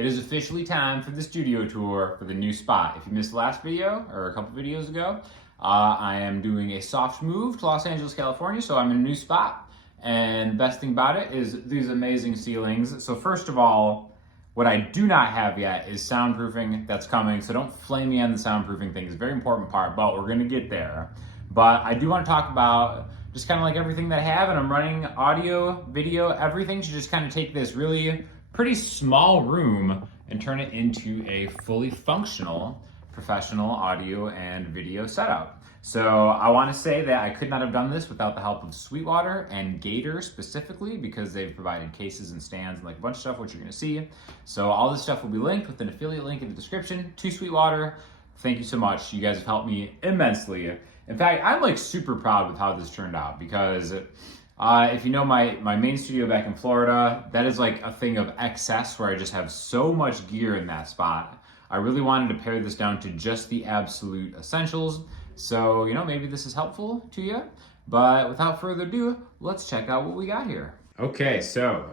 It is officially time for the studio tour for the new spot. If you missed the last video, or a couple videos ago, I am doing a soft move to Los Angeles, California, so I'm in a new spot. And the best thing about it is these amazing ceilings. So first of all, what I do not have yet is soundproofing. That's coming, so don't flame me on the soundproofing thing. It's a very important part, but we're gonna get there. But I do want to talk about just kind of like everything that I have, and I'm running audio, video, everything to just kind of take this really pretty small room and turn it into a fully functional professional audio and video setup. So I want to say that I could not have done this without the help of Sweetwater and Gator specifically, because they've provided cases and stands and like a bunch of stuff, which you're going to see. So all this stuff will be linked with an affiliate link in the description to Sweetwater. Thank you so much. You guys have helped me immensely. In fact, I'm like super proud with how this turned out, because if you know my main studio back in Florida, that is like a thing of excess where I just have so much gear in that spot. I really wanted to pare this down to just the absolute essentials. So, you know, maybe this is helpful to you. But without further ado, let's check out what we got here. Okay, so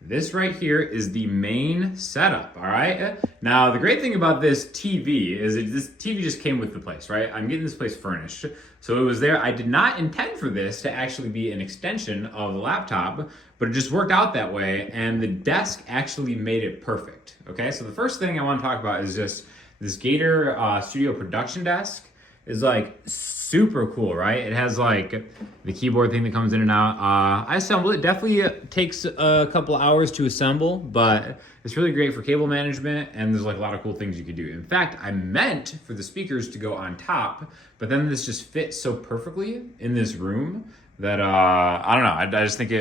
this right here is the main setup, all right? Now, the great thing about this TV is this TV just came with the place, right? I'm getting this place furnished. So it was there. I did not intend for this to actually be an extension of the laptop, but it just worked out that way, and the desk actually made it perfect, okay? So the first thing I want to talk about is just this Gator studio production desk is like super cool, right? It has like the keyboard thing that comes in and out. I assembled it. Definitely takes a couple hours to assemble, but it's really great for cable management, and there's like a lot of cool things you could do. In fact, I meant for the speakers to go on top, but then this just fits so perfectly in this room that I don't know. I just think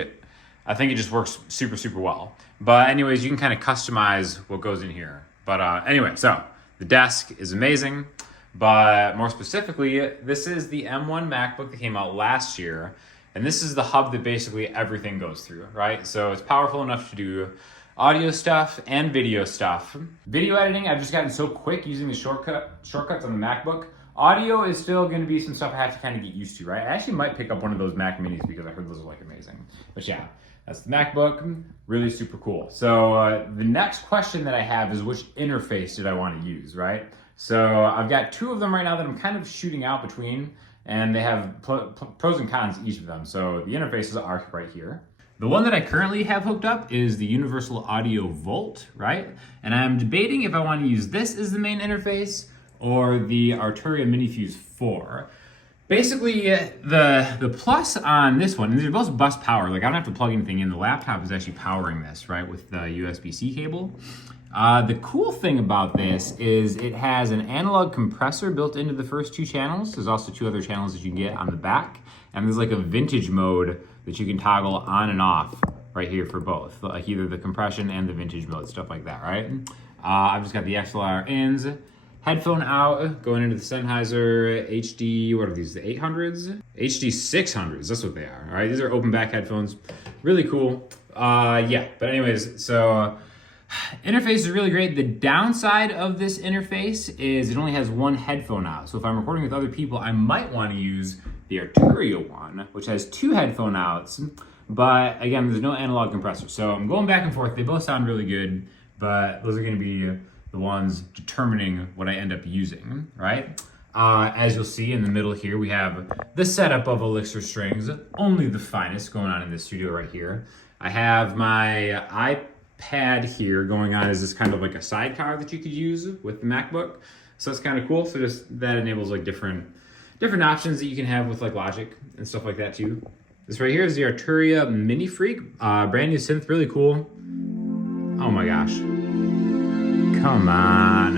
I think it just works super, super well. But anyways, you can kind of customize what goes in here. But anyway, so the desk is amazing. But more specifically, this is the M1 MacBook that came out last year. And this is the hub that basically everything goes through, right? So it's powerful enough to do audio stuff and video stuff. Video editing, I've just gotten so quick using the shortcuts on the MacBook. Audio is still gonna be some stuff I have to kind of get used to, right? I actually might pick up one of those Mac Minis because I heard those are like amazing. But yeah, that's the MacBook, really super cool. So the next question that I have is, which interface did I want to use, right? So I've got two of them right now that I'm kind of shooting out between, and they have pros and cons each of them. So the interfaces are right here. The one that I currently have hooked up is the Universal Audio Volt, right? And I'm debating if I want to use this as the main interface or the Arturia MiniFuse 4. Basically, the plus on this one, and these are both bus power, like I don't have to plug anything in. The laptop is actually powering this, right, with the USB-C cable. The cool thing about this is it has an analog compressor built into the first two channels. There's also two other channels that you can get on the back. And there's like a vintage mode that you can toggle on and off right here for both, like either the compression and the vintage mode, stuff like that, right? I've just got the XLR ins, headphone out, going into the Sennheiser HD, what are these, the 800s? HD 600s, that's what they are, all right? These are open back headphones, really cool. Yeah, but anyways, so interface is really great. The downside of this interface is it only has one headphone out. So if I'm recording with other people, I might want to use the Arturia one, which has two headphone outs, but again, there's no analog compressor. So I'm going back and forth. They both sound really good, but those are going to be the ones determining what I end up using, right? As you'll see in the middle here, we have the setup of Elixir strings, only the finest going on in this studio right here. I have my iPad here going on as this kind of like a sidecar that you could use with the MacBook. So that's kind of cool. So just that enables like different options that you can have with like Logic and stuff like that too. This right here is the Arturia Minifreak, brand new synth, really cool. Oh my gosh. Come on.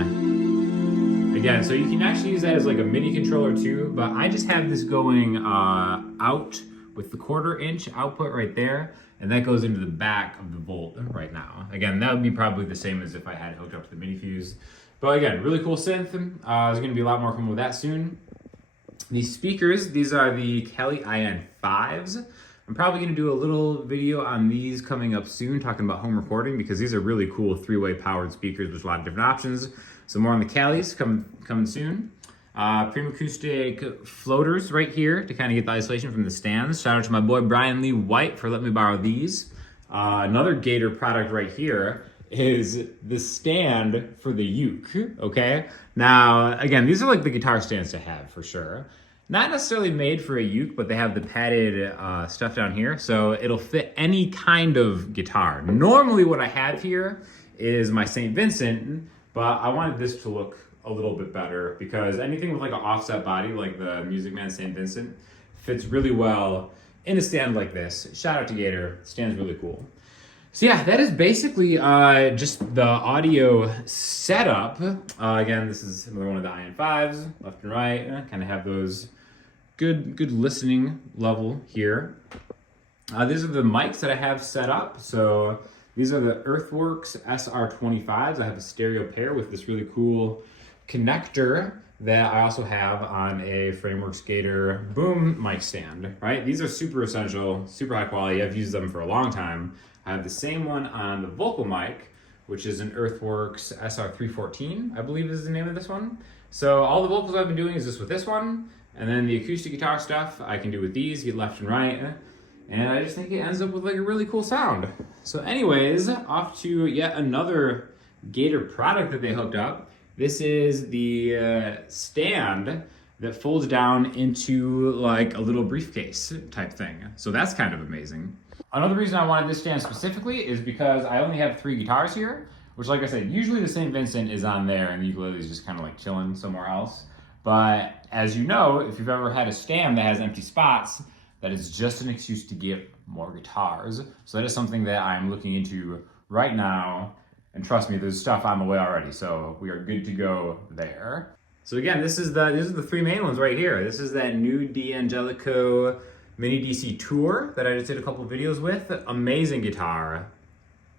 Again, so you can actually use that as like a MIDI controller too, but I just have this going out with the 1/4 inch output right there, and that goes into the back of the Volt right now. Again, that would be probably the same as if I had it hooked up to the MiniFuse. But again, really cool synth. There's gonna be a lot more coming with that soon. These speakers, these are the Kelly IN5s. I'm probably gonna do a little video on these coming up soon, talking about home recording, because these are really cool 3-way powered speakers with a lot of different options. So more on the Kellys coming soon. Premium acoustic floaters right here to kind of get the isolation from the stands. Shout out to my boy Brian Lee White for letting me borrow these. Another Gator product right here is the stand for the uke, okay? Now, again, these are like the guitar stands to have for sure. Not necessarily made for a uke, but they have the padded stuff down here, so it'll fit any kind of guitar. Normally what I have here is my St. Vincent, but I wanted this to look a little bit better because anything with like an offset body, like the Musicman St Vincent, fits really well in a stand like this. Shout out to Gator, stand's really cool. So yeah, that is basically just the audio setup. Again, this is another one of the IN5s, left and right. Kind of have those good listening level here. These are the mics that I have set up. So these are the Earthworks SR25s. I have a stereo pair with this really cool connector that I also have on a Frameworks Gator boom mic stand, right? These are super essential, super high quality. I've used them for a long time. I have the same one on the vocal mic, which is an Earthworks SR314, I believe is the name of this one. So all the vocals I've been doing is just with this one, and then the acoustic guitar stuff I can do with these, get left and right, and I just think it ends up with like a really cool sound. So anyways, off to yet another Gator product that they hooked up. This is the stand that folds down into like a little briefcase type thing. So that's kind of amazing. Another reason I wanted this stand specifically is because I only have 3 guitars here, which like I said, usually the St. Vincent is on there and the ukulele is just kind of like chilling somewhere else. But as you know, if you've ever had a stand that has empty spots, that is just an excuse to get more guitars. So that is something that I'm looking into right now. And trust me, there's stuff on the way already, so we are good to go there. So again, these are the 3 main ones right here. This is that new D'Angelico Mini DC Tour that I just did a couple videos with. Amazing guitar.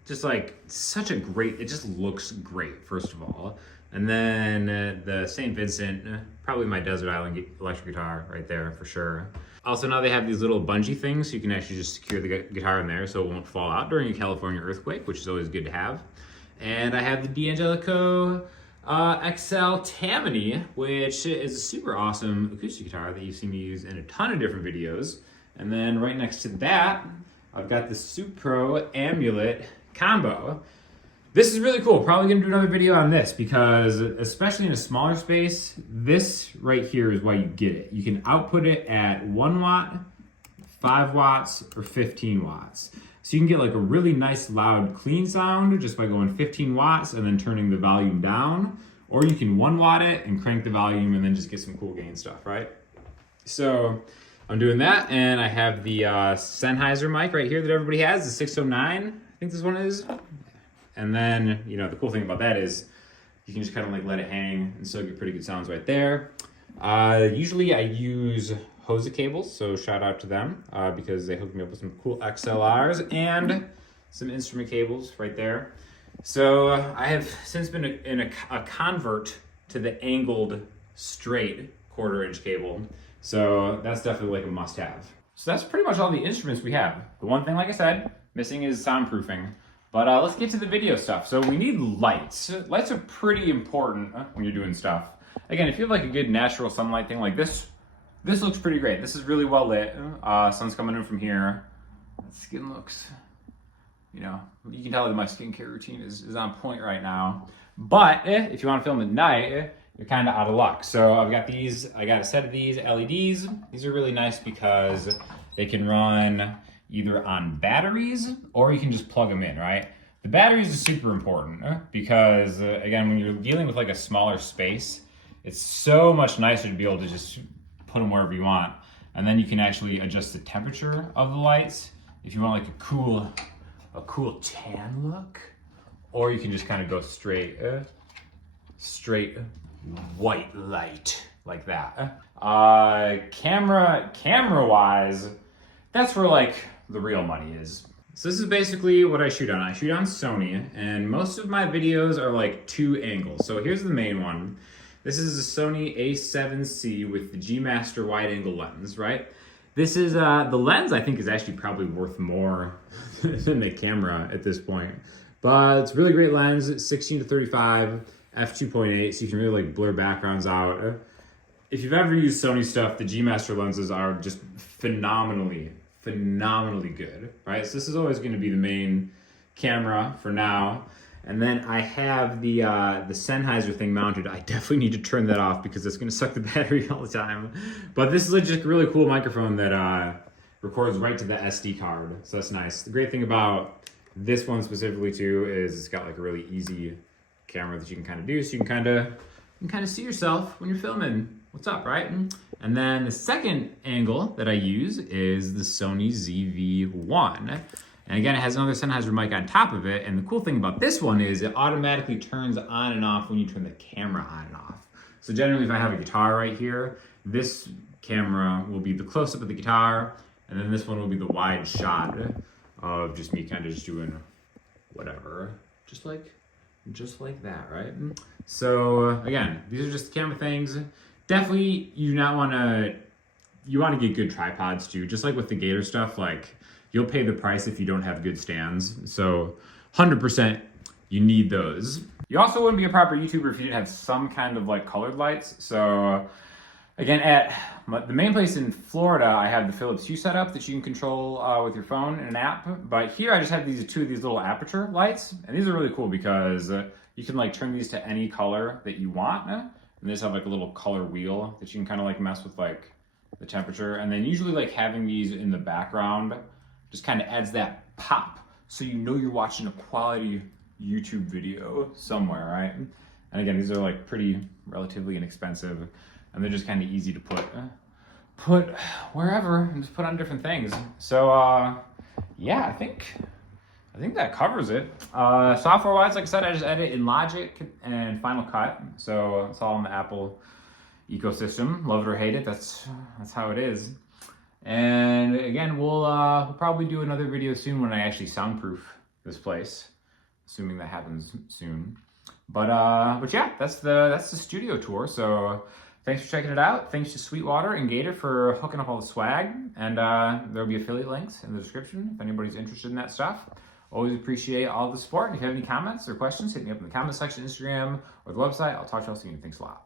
Just like such a great, it just looks great, first of all. And then the St. Vincent, probably my Desert Island electric guitar right there for sure. Also now they have these little bungee things so you can actually just secure the guitar in there so it won't fall out during a California earthquake, which is always good to have. And I have the D'Angelico XL Tammany, which is a super awesome acoustic guitar that you've seen me use in a ton of different videos. And then right next to that, I've got the Supro Amulet combo. This is really cool. Probably gonna do another video on this because especially in a smaller space, this right here is why you get it. You can output it at 1 watt, 5 watts, or 15 watts. So you can get like a really nice loud clean sound just by going 15 watts and then turning the volume down, or you can 1 watt it and crank the volume and then just get some cool gain stuff, right? So I'm doing that, and I have the Sennheiser mic right here that everybody has, the 609, I think this one is. And then, you know, the cool thing about that is you can just kind of like let it hang and still get pretty good sounds right there. Usually I use Hosa cables, so shout out to them because they hooked me up with some cool XLRs and some instrument cables right there. So I have since been in a convert to the angled straight 1/4 inch cable. So that's definitely like a must have. So that's pretty much all the instruments we have. The one thing, like I said, missing is soundproofing. But let's get to the video stuff. So we need lights. Lights are pretty important when you're doing stuff. Again, if you have like a good natural sunlight thing like this looks pretty great. This is really well lit. Sun's coming in from here. Skin looks, you know, you can tell that my skincare routine is on point right now. But if you want to film at night, you're kind of out of luck. So I've got these, I got a set of these LEDs. These are really nice because they can run either on batteries or you can just plug them in, right? The batteries are super important because again, when you're dealing with like a smaller space, it's so much nicer to be able to just put them wherever you want. And then you can actually adjust the temperature of the lights if you want like a cool tan look, or you can just kind of go straight white light like that. Camera wise, that's where like the real money is. So this is basically what I shoot on. I shoot on Sony, and most of my videos are like 2 angles. So here's the main one. This is a Sony A7C with the G Master wide angle lens, right? This is, the lens I think is actually probably worth more than the camera at this point. But it's a really great lens, 16-35, f2.8, so you can really like blur backgrounds out. If you've ever used Sony stuff, the G Master lenses are just phenomenally good, right? So this is always gonna be the main camera for now. And then I have the Sennheiser thing mounted. I definitely need to turn that off because it's gonna suck the battery all the time. But this is just a really cool microphone that records right to the SD card. So that's nice. The great thing about this one specifically too is it's got like a really easy camera that you can kind of do. So you can kind of see yourself when you're filming what's up, right? And then the second angle that I use is the Sony ZV-1. And again, it has another Sennheiser mic on top of it. And the cool thing about this one is it automatically turns on and off when you turn the camera on and off. So generally, if I have a guitar right here, this camera will be the close-up of the guitar, and then this one will be the wide shot of just me kind of just doing whatever, just like that, right? So again, these are just the camera things. Definitely, you want to get good tripods too. Just like with the Gator stuff, like you'll pay the price if you don't have good stands. So 100% you need those. You also wouldn't be a proper YouTuber if you didn't have some kind of like colored lights. So again, at the main place in Florida, I have the Philips Hue setup that you can control with your phone in an app. But here I just have two of these little aperture lights. And these are really cool because you can like turn these to any color that you want. And they just have like a little color wheel that you can kind of like mess with like the temperature. And then usually like having these in the background just kind of adds that pop. So you know you're watching a quality YouTube video somewhere, right? And again, these are like pretty relatively inexpensive. And they're just kind of easy to put wherever and just put on different things. So yeah, I think that covers it. Software-wise, like I said, I just edit in Logic and Final Cut. So it's all in the Apple ecosystem. Love it or hate it, that's how it is. And again, we'll probably do another video soon when I actually soundproof this place, assuming that happens soon. But yeah, that's the studio tour. So thanks for checking it out. Thanks to Sweetwater and Gator for hooking up all the swag. And there'll be affiliate links in the description if anybody's interested in that stuff. Always appreciate all the support. If you have any comments or questions, hit me up in the comment section, Instagram, or the website. I'll talk to you all soon. Thanks a lot.